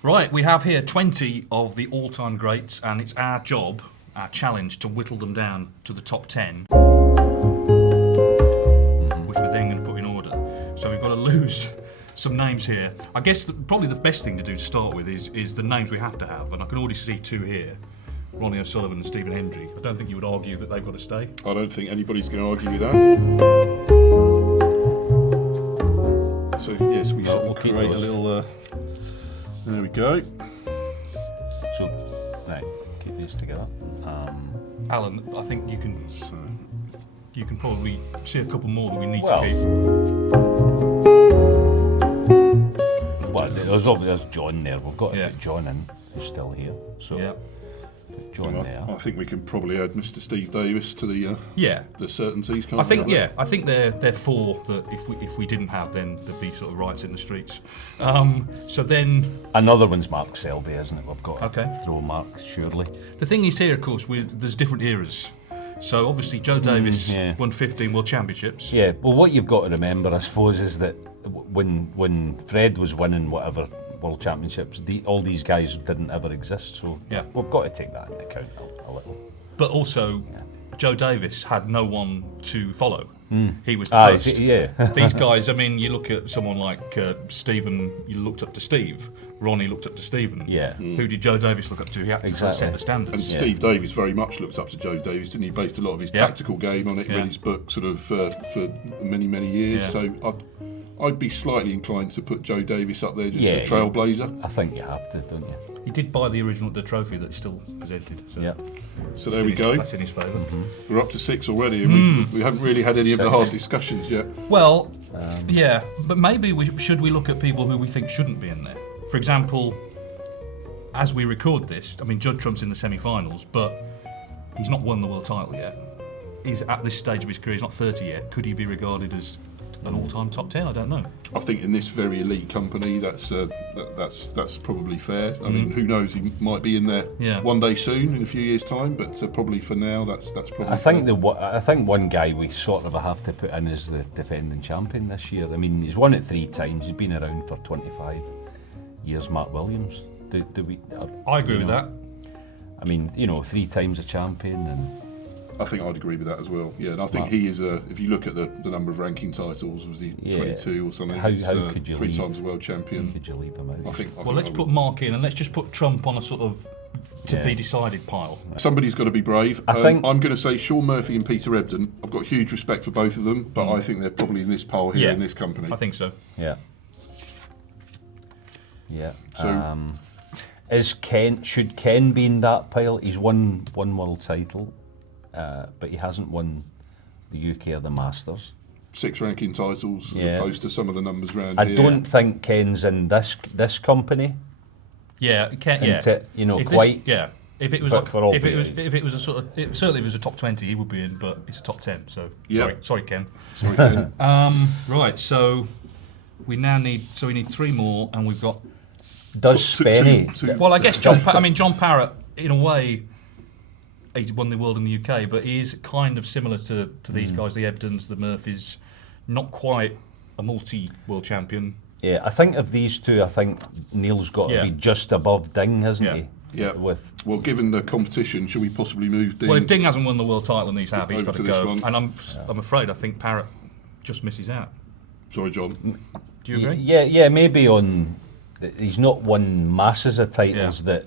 Right, we have here 20 of the all-time greats, and it's our job, our challenge, to whittle them down to the top 10, which we're then going to put in order. So we've got to lose some names here. I guess probably the best thing to do to start with is the names we have to have, and I can already see two here. Ronnie O'Sullivan and Stephen Hendry. I don't think you would argue that they've got to stay. I don't think anybody's going to argue with that. So yes, we sort of create a little. There we go. So, right, keep these together. Alan, I think you can probably see a couple more that we need Well, to keep. Well, there's John there. We've got to put John in. He's still here. So. Yeah. John there. I think we can probably add Mr. Steve Davis to the certainties. I think I think they're four that if we didn't have, then there'd be sort of riots in the streets. So then another one's Mark Selby, isn't it? We've got to throw Mark surely. The thing is here, of course, there's different eras. So obviously Joe Davis won 15 World Championships. Yeah. Well, what you've got to remember, I suppose, is that when Fred was winning whatever World Championships, all these guys didn't ever exist, so we've got to take that into account a little. But also, Joe Davis had no one to follow. He was the first. These guys, I mean, you look at someone like Stephen, you looked up to Steve. Ronnie looked up to Stephen. Yeah. Who did Joe Davis look up to? He had to set the standards. And Steve Davis very much looked up to Joe Davis, didn't he? Based a lot of his tactical game on it. Read his book sort of for many, many years. Yeah. So I'd be slightly inclined to put Joe Davis up there, just a trailblazer. I think you have to, don't you? He did buy the original trophy that's still presented. So, so there we go. That's in his favour. Mm-hmm. We're up to 6 already, and we haven't really had any of the hard discussions yet. Well, but maybe we look at people who we think shouldn't be in there. For example, as we record this, I mean, Judd Trump's in the semi-finals, but he's not won the world title yet. He's at this stage of his career, he's not 30 yet. Could he be regarded as an all-time top 10? I don't know. I think in this very elite company, that's probably fair. I mean, who knows? He might be in there one day soon, in a few years' time. But probably for now, that's probably. I think one guy we sort of have to put in is the defending champion this year. I mean, he's won it 3 times. He's been around for 25 years. Mark Williams. Do we? I agree with that. I mean, 3 times a champion and. I think I'd agree with that as well. Yeah, and I think he is if you look at the number of ranking titles, was he 22 or something? How could you 3 times a world champion? How could you leave him out? I think let's put Mark in, and let's just put Trump on a sort of be decided pile. Somebody's got to be brave. I'm going to say Sean Murphy and Peter Ebdon. I've got huge respect for both of them, but I think they're probably in this pile here in this company. I think so. Yeah. Yeah. So, should Ken be in that pile? He's won one world title. But he hasn't won the UK or the Masters. 6 ranking titles as opposed to some of the numbers round here. I don't think Ken's in this company. Yeah, Ken. Yeah, quite. If it was a sort of certainly if it was a top 20, he would be in. But it's a top 10. So sorry, Ken. Sorry, Ken. Right. So we need 3 more, and we've got. Does Spenny? Well, I guess John Parrott, in a way. He won the world in the UK, but he is kind of similar to these guys, the Ebdons, the Murphys. Not quite a multi-world champion. Yeah, I think of these two, I think Neil's got to be just above Ding, hasn't he? Yeah. Well, given the competition, should we possibly move Ding? Well, if Ding hasn't won the world title and these have, he's got to go. One. And I'm afraid I think Parrott just misses out. Sorry, John. Do you agree? Yeah. Maybe he's not won masses of titles that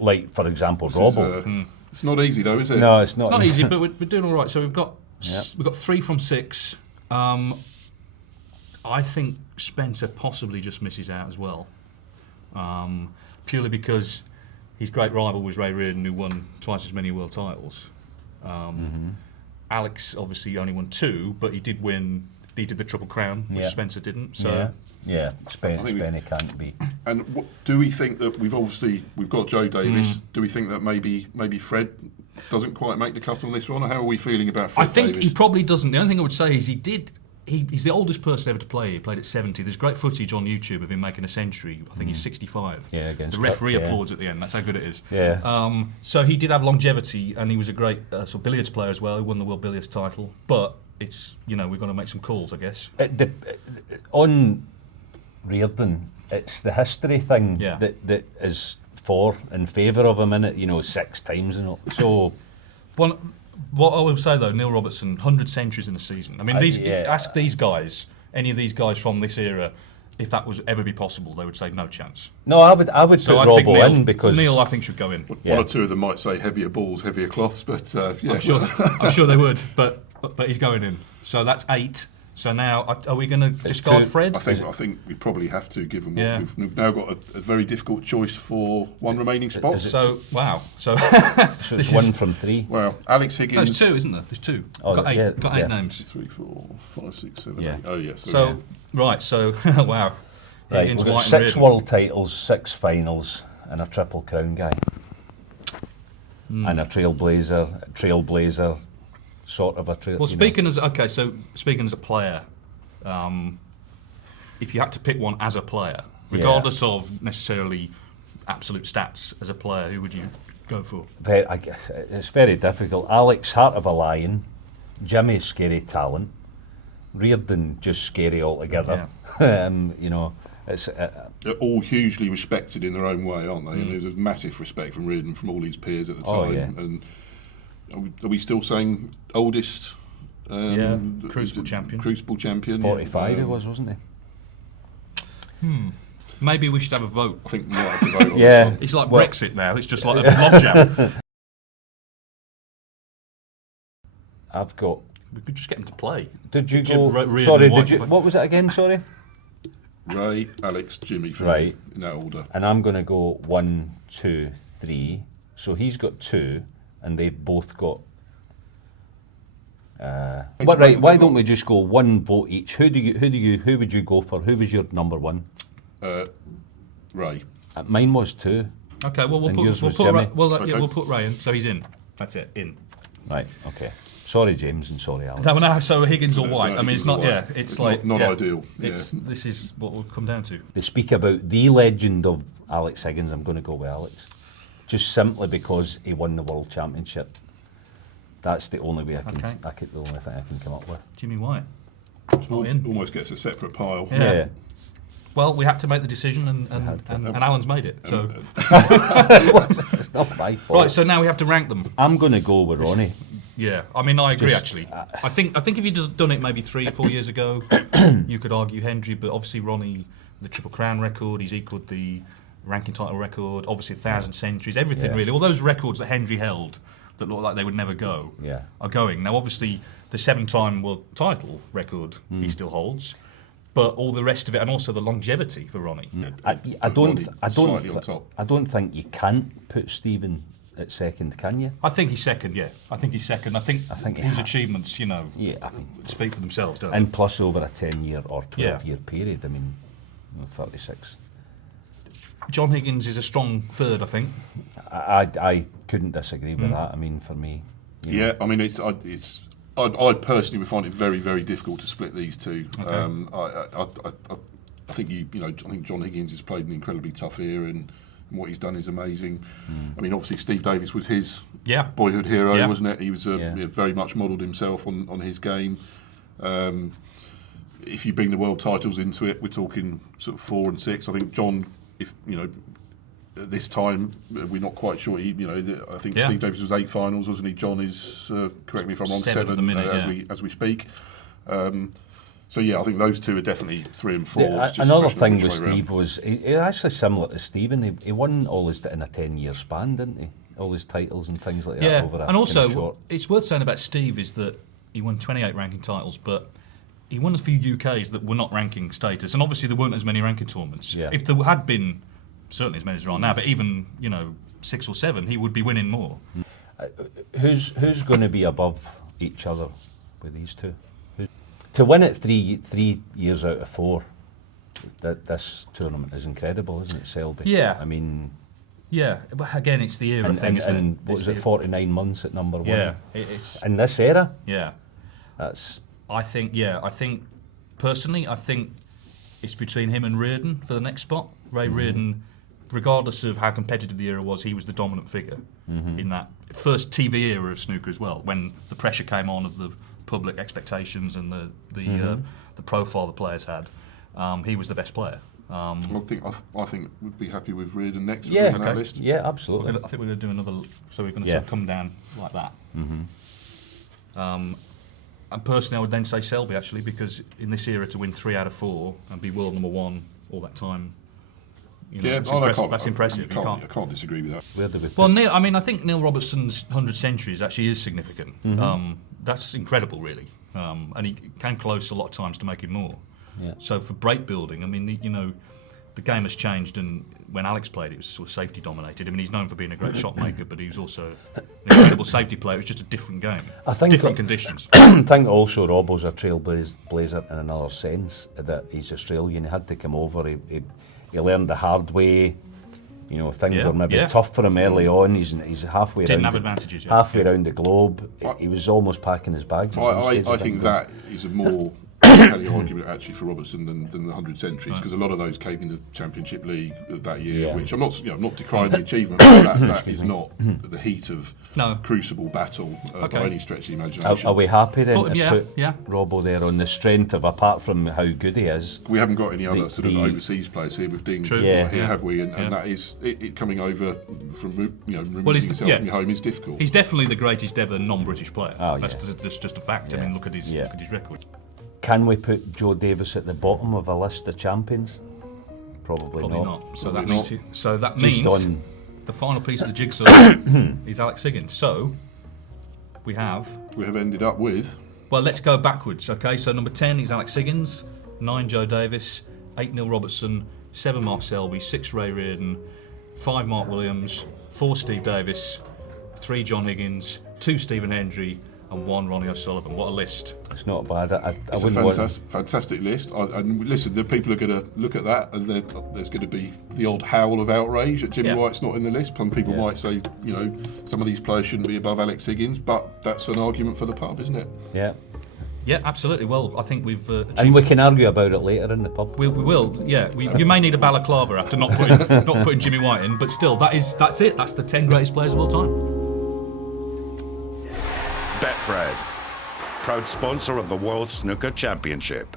like, for example, Robbo. It's not easy though, is it? No, it's not. It's not easy, but we're doing all right. So we've got 3 from 6. I think Spencer possibly just misses out as well, purely because his great rival was Ray Reardon, who won twice as many world titles. Alex obviously only won 2, but he did win. He did the Triple Crown, which Spencer didn't. So Spenny can't be. And do we think that we've got Joe Davis? Do we think that maybe Fred doesn't quite make the cut on this one? Or how are we feeling about Fred Davis? I think he probably doesn't. The only thing I would say is he's the oldest person ever to play. He played at 70. There's great footage on YouTube of him making a century. I think he's 65. Yeah, against the referee applauds at the end. That's how good it is. Yeah. So he did have longevity, and he was a great sort of billiards player as well. He won the world billiards title. But it's we've got to make some calls, I guess. On Reardon, it's the history thing Yeah. that is in favour of him in it. 6 times and all. So. What I will say though, Neil Robertson, 100 centuries in a season. I mean, ask these guys, any of these guys from this era, if that was ever be possible, they would say no chance. No, I would put Robbo in because Neil, I think, should go in. One or two of them might say heavier balls, heavier cloths, but yeah. I'm sure they would, but he's going in. So that's 8. So now, are we going to discard Fred? I think we probably have to, given what we've now got a very difficult choice for one remaining spot. So it's 1 from 3. Well, Alex Higgins. No, there's 2, isn't there? There's 2. Oh, got 8. Got 8 names. 3, 4, 5, 6, 7, Yeah. 8. Oh yes. So wow. Right, Higgins, we've got White 6 and world titles, 6 finals, and a Triple Crown guy, and a trailblazer, sort of a trail. Well, speaking as a player, if you had to pick one as a player, regardless of necessarily absolute stats as a player, who would you go for? I guess it's very difficult. Alex, heart of a lion. Jimmy, scary talent. Reardon, just scary altogether. It's they're all hugely respected in their own way, aren't they? And there's a massive respect from Reardon from all his peers at the time. Yeah. And are we still saying oldest? Crucible champion. Crucible champion. 45 he was, wasn't he? Maybe we should have a vote. I think we might have to vote on Yeah. this one. It's like Brexit now. It's just like a logjam. I've got. We could just get him to play. Did you Jim, go? Reardon, Sorry, White, did you? What was it again? Sorry. Ray, Alex, Jimmy, for Right. me, in that order. And I'm going to go 1, 2, 3. So he's got 2, and they've both got. But right, why don't we just go 1 vote each? Who would you go for? Who was your number 1? Ray. Mine was 2. Okay, well And yours was put Jimmy? we'll put Ray in. So he's in. That's it. In. Right. Okay. Sorry, James, and sorry, Alex. No, so Higgins or No, White. I mean, it's not. Higgins or Yeah, it's It's like not ideal. This is what we'll come down to. They speak about the legend of Alex Higgins. I'm going to go with Alex, just simply because he won the World Championship. That's the only way the only thing I can come up with. Jimmy White. Almost gets a separate pile. Yeah. Well, we had to make the decision, and Alan's made it. So It's not my fault. right, so now we have to rank them. I'm going to go with Ronnie. Yeah, I mean, I agree. Just, actually, I think if you'd done it maybe 3 or 4 years ago, you could argue Hendry, but obviously Ronnie, the Triple Crown record, he's equalled the ranking title record. Obviously, 1,000 centuries, everything really. All those records that Hendry held that looked like they would never go are going now. Obviously, the 7-time world title record he still holds. But all the rest of it, and also the longevity for Ronnie. I don't think you can't put Stephen at second, can you? I think he's second. Yeah, I think he's second. I think his achievements, speak for themselves, don't and plus over a 10-year or 12-year Yeah. period. I mean, 36. they? John Higgins is a strong third, I think. I couldn't disagree with that. I mean, for me. Yeah, I mean, I personally would find it very, very difficult to split these two. Okay. I think I think John Higgins has played an incredibly tough era, and what he's done is amazing. I mean, obviously Steve Davis was his boyhood hero, wasn't it? He was very much modelled himself on his game. If you bring the world titles into it, we're talking sort of 4 and 6. I think John, at this time, we're not quite sure. I think Steve Davis was 8 finals, wasn't he? John is, correct me if I'm wrong, 7 at the minute, as we speak. So I think those two are definitely 3 and 4. It's just Another a question thing of which with way round. Steve was he actually similar to Stephen. He won all his in a 10-year span, didn't he? All his titles and things like that. Yeah, Over a and also short. it's worth saying about Steve is that he won 28 ranking titles, but he won a few UKs that were not ranking status, and obviously there weren't as many ranking tournaments. Yeah. If there had been certainly as many as there are now, but even 6 or 7, he would be winning more. Who's going to be above each other with these two? To win it 3 years out of 4, this tournament is incredible, isn't it, Selby? Yeah. I mean. Yeah, but again, it's the era thing, isn't it? And what was it, 49 months at number 1? Yeah, it's in this era. Yeah, that's. I think personally, I think it's between him and Reardon for the next spot. Ray Reardon, regardless of how competitive the era was, he was the dominant figure in that first TV era of snooker as well, when the pressure came on of the public expectations and the profile the players had. He was the best player. I think we'd be happy with Reardon next Yeah, on that list. yeah, absolutely. I think we're going to do another. So we're going to sort of come down like that. And personally, I would then say Selby actually, because in this era to win 3 out of 4 and be world number 1 all that time. You know, that's impressive. I can't disagree with that. Where do we Well, Neil, I mean, I think Neil Robertson's 100 centuries actually is significant. That's incredible, really. And he came close a lot of times to making more. Yeah. So for break building, I mean, you know, the game has changed, and when Alex played, it was sort of safety dominated. I mean, he's known for being a great shot maker, but he was also an incredible safety player. It was just a different game, I think different conditions. I think also Robbo's a trailblazer in another sense, that he's Australian. He had to come over. He learned the hard way. You know, things were maybe tough for him early on. He's halfway Didn't around have advantages. halfway around the globe. He was almost packing his bags. I think that is a more compelling argument actually for Robertson than the 100 centuries, because a lot of those came in the Championship League that year, which I'm not decrying the achievement, but that is not the heat of crucible battle by any stretch of the imagination. Are we happy then to put Robbo there on the strength of, apart from how good he is? We haven't got any other sort of overseas players here with Dean here, have we? And that is it coming over from removing yourself from your home is difficult. He's definitely the greatest ever non-British player. Oh, that's just a fact. I mean, look at his record. Can we put Joe Davis at the bottom of a list of champions? Probably not. So that means the final piece of the jigsaw is Alex Higgins. So we have ended up with. Well, let's go backwards. Okay, so number 10 is Alex Higgins, 9 Joe Davis, 8 Neil Robertson, 7 Mark Selby, 6 Ray Reardon, 5 Mark Williams, 4 Steve Davis, 3 John Higgins, 2 Stephen Hendry, and 1 Ronnie O'Sullivan. What a list. It's not bad. It's a fantastic list. And listen, the people are going to look at that, and there's going to be the odd howl of outrage that Jimmy White's not in the list. Some people might say, some of these players shouldn't be above Alex Higgins, but that's an argument for the pub, isn't it? Yeah. Yeah, absolutely. Well, I think we've and we can argue about it later in the pub. We will. Yeah, you may need a balaclava after not putting Jimmy White in, but still, that's it. That's the 10 greatest players of all time. Betfred, proud sponsor of the World Snooker Championship.